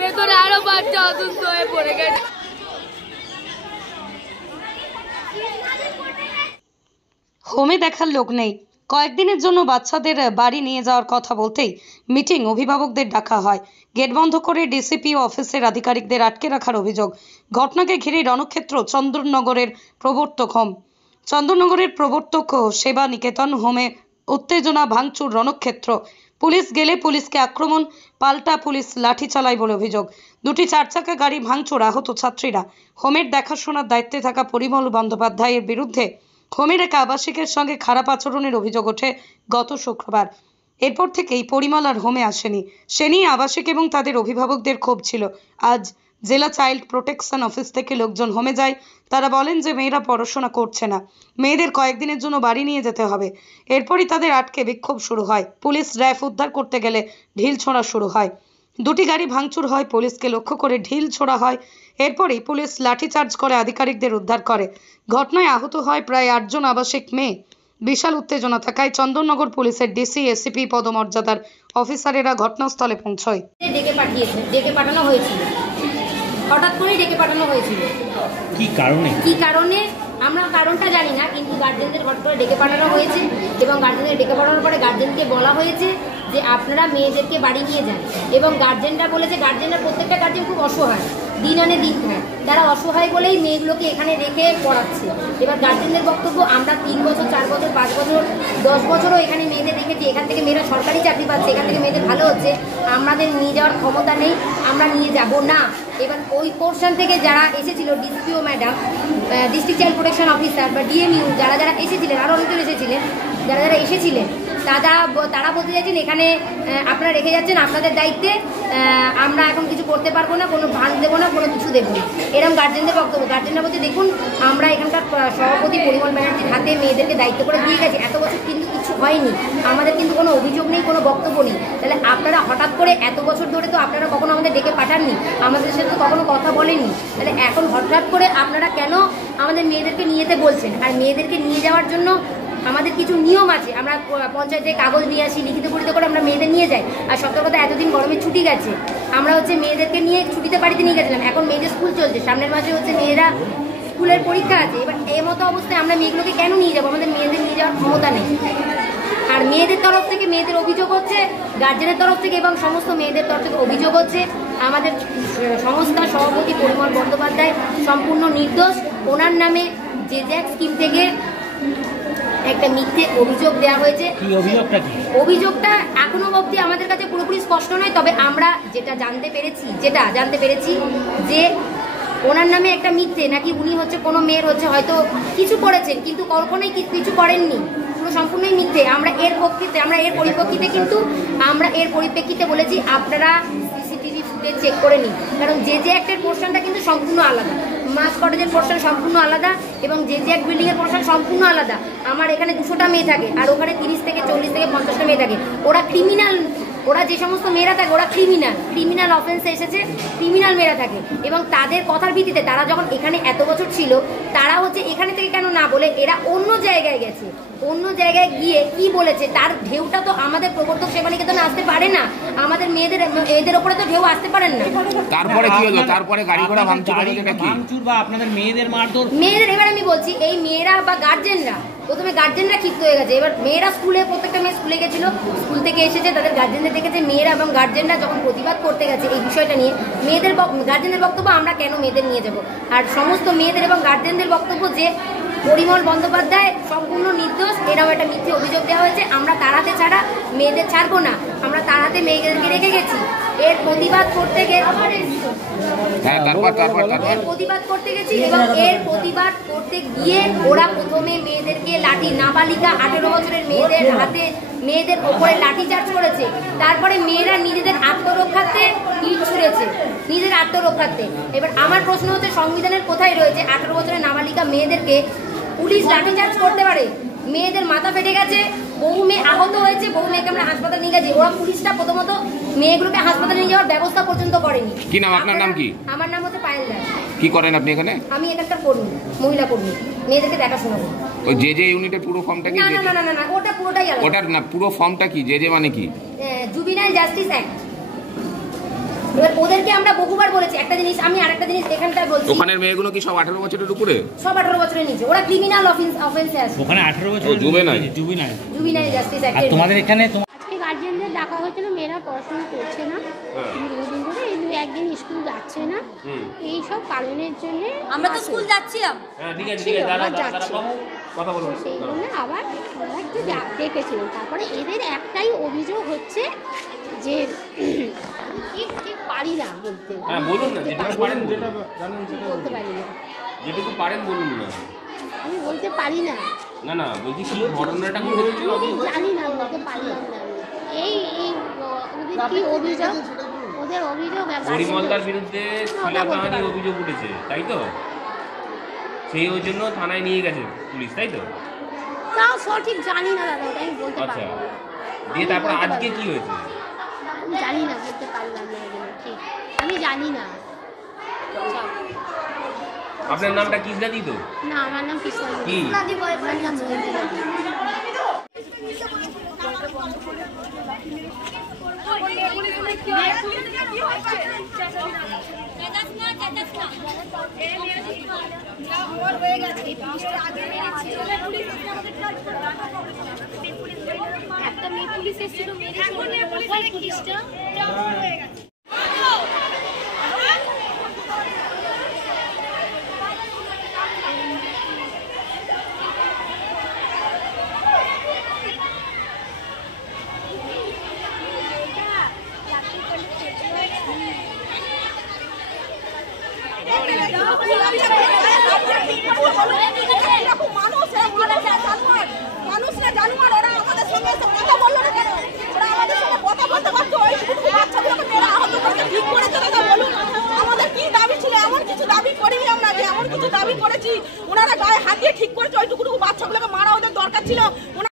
ভেতরে আরো বাচ্চা অসুস্থ হয়ে পড়ে গেছে। হোমে দেখার লোক নেই, কয়েকদিনের জন্য বাচ্চাদের বাড়ি নিয়ে যাওয়ার কথা বলতেই মিটিং অভিভাবকদের ডাকা হয়। গেট বন্ধ করে ডিসিপি অফিসের আধিকারিকদের আটকে রাখার অভিযোগ। ঘটনাকে ঘিরে রণক্ষেত্র চন্দননগরের প্রবর্তক হোম। চন্দননগরের প্রবর্তক সেবা নিকেতন হোমে উত্তেজনা, ভাঙচুর, রণক্ষেত্র। পুলিশ গেলে পুলিশকে আক্রমণ, পাল্টা পুলিশ লাঠি চালায় বলে অভিযোগ। দুটি চারচাকা গাড়ি ভাঙচুর, আহত ছাত্রীরা। হোমের দেখাশোনার দায়িত্বে থাকা পরিমল বন্দ্যোপাধ্যায়ের বিরুদ্ধে হোমের এক আবাসিকের সঙ্গে খারাপ আচরণের অভিযোগ ওঠে গত শুক্রবার। এরপর থেকেই পরিমল আর হোমে আসেনি। সে নিয়ে আবাসিক এবং তাদের অভিভাবকদের ক্ষোভ ছিল। আজ জেলা চাইল্ড প্রোটেকশন অফিস থেকে লোকজন হোমে যায়। তারা বলেন যে মেয়েরা পড়াশোনা করছে না, মেয়েদের কয়েকদিনের জন্য বাড়ি নিয়ে যেতে হবে। এরপরই তাদের আটকে বিক্ষোভ শুরু হয়। পুলিশ র্যাফ উদ্ধার করতে গেলে ঢিল ছোড়া শুরু হয়। দুটি গাড়ি ভাঙচুর হয়, পুলিশকে লক্ষ্য করে ঢিল ছোড়া হয়। এরপরই পুলিশ লাঠিচার্জ করে আধিকারিকদের উদ্ধার করে। ঘটনায় আহত হয় প্রায় 8 জন আবাসিক মেয়ে। বিশাল উত্তেজনা থাকায় চন্দননগর পুলিশের ডিসি, এসিপি পদমর্যাদার অফিসারেরা ঘটনাস্থলে পৌঁছয়। ডেকে পাঠানো হয়েছিল, হঠাৎ করে ডেকে পাঠানো হয়েছিল। কি কারণে আমরা কারণটা জানি না, কিন্তু গার্জেনদের হঠাৎ করে ডেকে পাঠানো হয়েছে এবং গার্জেনদের ডেকে পাঠানোর পরে গার্জেনকে বলা হয়েছে যে আপনারা মেয়েদেরকে বাড়ি নিয়ে যান। এবং গার্জেনরা বলেছে, গার্জেনরা প্রত্যেকটা গার্জেন খুব অসহায়, দিন আনে দিন খায়, তারা অসহায় বলেই মেয়েগুলোকে এখানে রেখে পড়াচ্ছে। এবার গার্জেনদের বক্তব্য, আমরা 3 বছর 4 বছর 5 বছর 10 বছরও এখানে মেয়েদের রেখেছি, এখান থেকে মেয়েরা সরকারি চাকরি পাচ্ছে, এখান থেকে মেয়েদের ভালো হচ্ছে, আমাদের নিয়ে যাওয়ার ক্ষমতা নেই, আমরা নিয়ে যাব না। এবার ওই পোর্শন থেকে যারা এসেছিল, DCPO madam, district child protection officer বা ডিএমইউ, যারা এসেছিলেন, আরও অনেকজন এসেছিলেন, যারা এসেছিলেন, তারা বলতে চাইছেন এখানে আপনারা রেখে যাচ্ছেন আপনাদের দায়িত্বে, আমরা এখন কিছু করতে পারবো না, কোনো ভান দেবো না, কোনো কিছু দেবো না, এরকম গার্জেনদের বক্তব্য। গার্জেনরা বলছে দেখুন, আমরা এখানকার সভাপতি পরিমল ব্যানার্জির হাতে মেয়েদেরকে দায়িত্ব করে দিয়ে গেছি, এত বছর কিন্তু কিছু হয়নি, আমাদের কিন্তু কোনো অভিযোগ নেই, কোনো বক্তব্য নেই। তাহলে আপনারা হঠাৎ করে এত বছর ধরে তো আপনারা কখনো আমাদের ডেকে পাঠাননি, আমাদের সাথে তো কখনো কথা বলেননি, তাহলে এখন হঠাৎ করে আপনারা কেন আমাদের মেয়েদেরকে নিয়ে যেতে বলছেন? আর মেয়েদেরকে নিয়ে যাওয়ার জন্য আমাদের কিছু নিয়ম আছে, আমরা পঞ্চায়েতে কাগজ নিয়ে আসি, লিখিত পরিচিত করে আমরা মেয়েদের নিয়ে যাই। আর সত্যি কথা, এতদিন গরমের ছুটি গেছে, আমরা মেয়েদেরকে নিয়ে ছুটিতে বাড়িতে নিয়ে গেছিলাম, এখন মেয়েদের স্কুল চলছে, সামনের মাসে মেয়েরা স্কুলের পরীক্ষা আছে। এবার এই মতো অবস্থায় আমরা মেয়েগুলোকে কেন নিয়ে যাবো? আমাদের মেয়েদের নিয়ে যাওয়ার ক্ষমতা নেই। আর মেয়েদের তরফ থেকে মেয়েদের অভিযোগ হচ্ছে, গার্জেনের তরফ থেকে এবং সমস্ত মেয়েদের তরফ থেকে অভিযোগ হচ্ছে আমাদের সংস্থার সভাপতি পরিমল বন্দ্যোপাধ্যায় সম্পূর্ণ নির্দোষ। ওনার নামে জেজ্যাক স্কিম থেকে একটা মিথ্যে অভিযোগ দেওয়া হয়েছে। অভিযোগটা এখনো অবধি আমাদের কাছে পুরোপুরি স্পষ্ট নয়, তবে আমরা যেটা জানতে পেরেছি যে ওনার নামে একটা মিথ্যে, নাকি উনি কোনো মেয়ের হয়তো কিছু করেছেন, কিন্তু কখনোই কিছু করেননি, পুরো সম্পূর্ণই মিথ্যে। আমরা এর পরিপ্রেক্ষিতে বলেছি আপনারা সিসিটিভি ফুটেজ চেক করে নিন, কারণ যে অ্যাক্টের পোর্শনটা কিন্তু সম্পূর্ণ আলাদা, মাস কটেজের পোর্শন সম্পূর্ণ আলাদা এবং যে অ্যাক্ট বিল্ডিং এর পোর্শন সম্পূর্ণ আলাদা। আমার এখানে 200টা মেয়ে থাকে আর ওখানে 30 থেকে 40 থেকে 50টা মেয়ে থাকে। ওরা ক্রিমিনাল, ওরা যে সমস্ত মেয়েরা থাকে ওরা ক্রিমিনাল অফেন্সে এসেছে, ক্রিমিনাল মেয়েরা থাকে এবং তাদের কথার ভিত্তিতে তারা যখন এখানে এত বছর ছিল, তারা এখানে থেকে কেন না বলে এরা অন্য জায়গায় গেছে, অন্য জায়গায় গিয়ে কি বলেছে তার ঢেউটা তো আমাদের প্রবর্তক সেবা নিকেতনে আসতে পারে না, আমাদের মেয়েদের উপরে তো ঢেউ আসতে পারেন না। তারপরে কি হলো? তারপরে গাড়ি ঘোড়া ভাঙচুর বা আপনাদের মেয়েদের মারধর? এবার আমি বলছি, এই মেয়েরা বা প্রথমে গার্জেনরা ক্ষিপ্ত হয়ে গেছে। এবার মেয়েরা প্রত্যেকটা মেয়ে স্কুলে গেছিল, স্কুল থেকে এসেছে, তাদের গার্জেনদের দেখেছে, মেয়েরা এবং গার্জেনরা যখন প্রতিবাদ করতে গেছে এই বিষয়টা নিয়ে, গার্জেনদের বক্তব্য আমরা কেন মেয়েদের নিয়ে যাব, আর সমস্ত মেয়েদের এবং গার্জেনদের বক্তব্য যে পরিমল বন্দ্যোপাধ্যায় সম্পূর্ণ নির্দোষ, এরকম একটা মিথ্যে অভিযোগ দেওয়া হয়েছে। আমরা তার হাতে ছাড়া মেয়েদের ছাড়বো না, আমরা তার হাতে মেয়েদেরকে রেখে গেছি। এর প্রতিবাদ করতে গেছি এবং এর প্রতিবাদ করতে গিয়ে ওরা প্রথমে মেয়েদেরকে লাঠি, নাবালিকা 18 বছরের মেয়েদের হাতে, মেয়েদের ওপরে লাঠি চার্জ করেছে। তারপরে মেয়েরা নিজেদের আত্মরক্ষার্থে ইট ছুঁড়েছে, নিজের আত্মরক্ষার্থে। এবার আমার প্রশ্ন হচ্ছে, সংবিধানের কোথায় রয়েছে 18 বছরের নাবালিকা মেয়েদেরকে পুলিশ লাঠি চার্জ করতে পারে? মেয়েদের মাথা ফেটে গেছে, বহু মেয়ে আহত হয়েছে, বহু মেয়েকে আমরা হাসপাতালে নিয়ে গেছি। ওরা পুলিশটা প্রথমত মেয়েগুলোকে হাসপাতালে নিয়ে যাওয়ার ব্যবস্থা পর্যন্ত করেনি। কি নাম আপনার? নাম কি? আমার নাম হচ্ছে পায়েল দাস। কি করেন আপনি এখানে? আমি এখানকার কর্মী, মহিলা কর্মী, মেয়েদেরকে দেখাশোনা করি। ওই যে ইউনিটের পুরো ফর্মটা কি? না, ওটা পুরোটাই আলাদা। ওটার না পুরো ফর্মটা কি? যে মানে কি? জুবিনাইল জাস্টিস অ্যাক্ট। এবার ওদেরকে আমরা বহুবার বলেছি একটা জিনিস, আমি আরেকটা জিনিস এখানটায় বলছি, ওখানের মেয়েগুলো কি সব 18 বছরের উপরে? সব 18 বছরের নিচে, ওরা ক্রিমিনাল অফেন্সে আছে। ওখানে 18 বছর জুবিনাইল জাস্টিস আর তোমাদের এখানে আজকে গার্জিয়ানদের ডাকা হয়েছিল, মেয়েরা পড়াশোনা করছে না দীর্ঘদিন ধরে, এই 2-1 দিন স্কুল যাচ্ছে না, এই সব কারণের জন্য আমরা তো স্কুল যাচ্ছিলাম, কথা বলুন। সেই জন্য আবার ওরা একটু ডেকেছিলেন। তারপরে এদের একটাই অভিযোগ হচ্ছে যে ঠিক পারি না বলতে, হ্যাঁ বলুন না, যেটা পারেন যেটা জানেন সেটা বলতে পারি না, যেটুকু পারেন বলুন না। আমি বলতে পারি না, না না বলছি কি ঘটনাটা কি হচ্ছে আমি জানি না, বলতে পারি না। এই ওদের কি অভিযোগ, ওদের অভিযোগ পরিমলদার বিরুদ্ধে ছিলাকাহানি অভিযোগ উঠেছে তাই তো, সেই ওই জন্য থানায় নিয়ে গেছে পুলিশ তাই তো? তাও সঠিক জানি না দাদা, ওটা আমি বলতে পারি না। দিয়ে তারপর আজকে কি হয়েছে আমি জানি না, বলতে পারলাম না, ঠিক আমি জানি না। আপনার নামটা কৃষ্ণা দি তো? না, আমার নাম কৃষ্ণা কি? আমার নাম মন্দিরা দি। একটা মেয়ে পুলিশ এসেছিল, পুলিশটা মানুষরা জানুয়ার, ওরা আমাদের সঙ্গে কথা বললো না কেন? ওরা আমাদের সঙ্গে কথা বলতে পারতো, ওই বাচ্চাগুলোকে মেয়েরা আহত করতে ঠিক করেছে দাদা বলুন। আমাদের কি দাবি ছিল? এমন কিছু দাবি করিনি আমরা যে এমন কিছু দাবি করেছি ওনারা গায়ে হাত দিয়ে ঠিক করেছে, ওইটুকু বাচ্চাগুলোকে মারা ওদের দরকার ছিল।